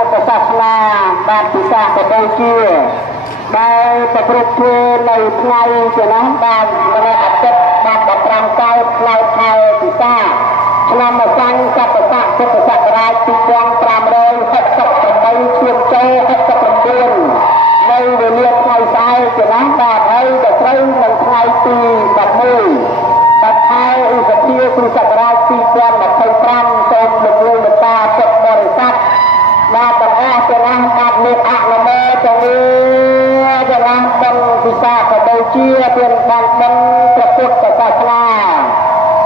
ពុទ្ធសាសនាបានពិសាកម្ពុជាដែលប្រព្រឹត្តធ្វើនៅថ្ងៃជានោះបាននៅអាទិត្យបាន15កោដផ្លូវខែពិសាឆ្នាំម្សាញ់សតស័កពុទ្ធសករាជ2568ឈានចូល69នៅវេលាថ្ងៃស្អែកជានោះបាទហើយដល់ត្រូវនៅថ្ងៃទី11បាទខែឧសភាគ្រិស្តសករាជ2025សូមលោកលោកលោកតាពុទ្ធបរិស័ទបាទទាំងអស់ទាំងអស់បាទលោកអនុមោទនាទាំងអស់ទាំងពិសាកម្ពុជាមានបានដឹងព្រះពុទ្ធសាសនា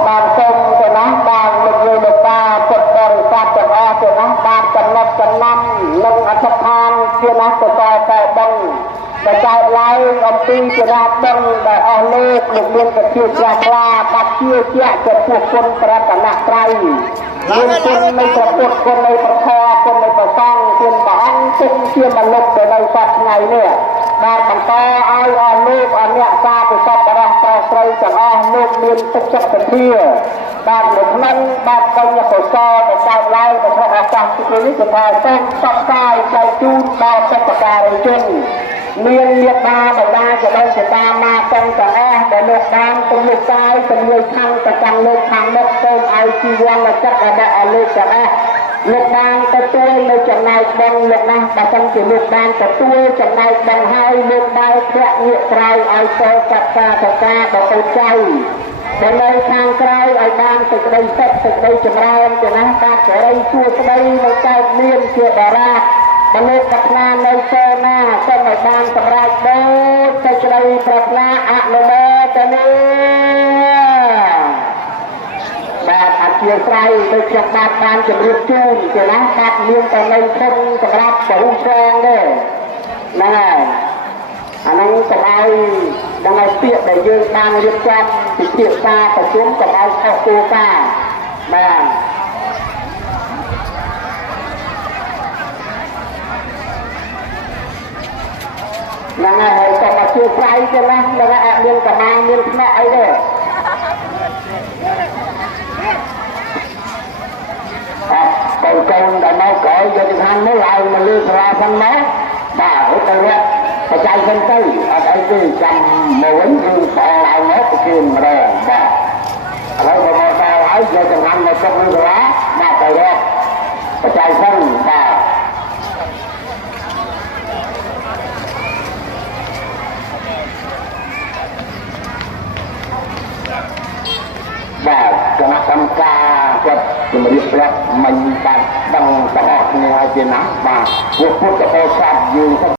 បានសូមទាំងអស់បាទលោកលោកលោកតាពុទ្ធបរិស័ទទាំងអស់ទាំងអស់បាទចំណុចចំណាំនិងអធិដ្ឋានជាណាស់ទៅតែដឹងដែលកើតឡើងអំពីជារាដឹងដែលអស់លោកមានពជាជ្រះថ្លាបាត់ជាជាចំពោះគុណប្រតនត្រ័យមានគុណនៃព្រះពុទ្ធគុណនៃព្រះធម៌គុណនៃព្រះសង្ឃគុណព្រះអង្គគុណជាមនុស្សទៅនៅសប្តាហ៍ថ្ងៃនេះបានបន្តឲ្យអស់លោកអអ្នកសាពិសពរះប្រស្រីទាំងអស់លោកមានទឹកចិត្តសទ្ធាបាននៅក្នុងបានបញ្ញាកុសលដែលកើតឡើងក្នុងឱកាសនេះគឺថាសូមសពកាយចែកជូនដល់សិទ្ធិការីជនមានមេត្តាបដាចំណេញសេតាមាទាំងអស់ដែលលោកបានទំនុកកាយទំនុកខាងទៅកាន់លោកខាងមុខសូមឲ្យជីវ័នចិត្តរបស់អស់លោកទាំងអស់លោកបានទទួលនៅចំណែកបងលោកណាស់បើសិនជាលោកបានទទួលចំណែកបងហើយលោកបានធ្លាក់ងាកក្រោយឲ្យចូលកាត់ការតកាដល់ទៅចៅដែលនៅខាងក្រៅឲ្យបានសេចក្តីសុខសេចក្តីចម្រើនទៅណាការសេរីសួស្តីនៅកើតមានជាតារាមនុស្សប្រាថ្នានៅសេនាសូមឲ្យបានសម្រេចដូចសេចក្តីប្រាថ្នាអនុមោទនាបាទអធិស្ឋានដូចខ្ញុំបានជម្រាបជូនជាណាបាទមានតែនៅធំសម្រាប់ពហុស្រងទេហ្នឹងហើយអាហ្នឹងកុំឲ្យដល់ឲ្យពាក្យដែលយើងបានរៀបចំពិភាក្សាប្រជុំកុំឲ្យខុសគោលការណ៍បាទហ្នឹងហើយសូមអធិស្ឋានទៅណាដល់អត់មានកម្លាំងមានផ្នែកអីទេកូនដែលមកក្រោយយកទៅខាងនោះឡើងមកលើសាលាផងណាបាទហូបទៅរកបច្ច័យហ្នឹងទៅអត់អីទេចាំមកវិញគឺបងឡើងមកទៅគឺម្ដងបាទឥឡូវមកដល់ហើយយកទៅខាងមកចុកលើសាលាបាទទៅរកបច្ច័យហ្នឹងបាទបាទគណៈកម្មការគាត់ជំរាបប្រាប់មិញបាទដឹងទាំងអស់គ្នាហើយជាណាបាទពុទ្ធបរិស័ទយើង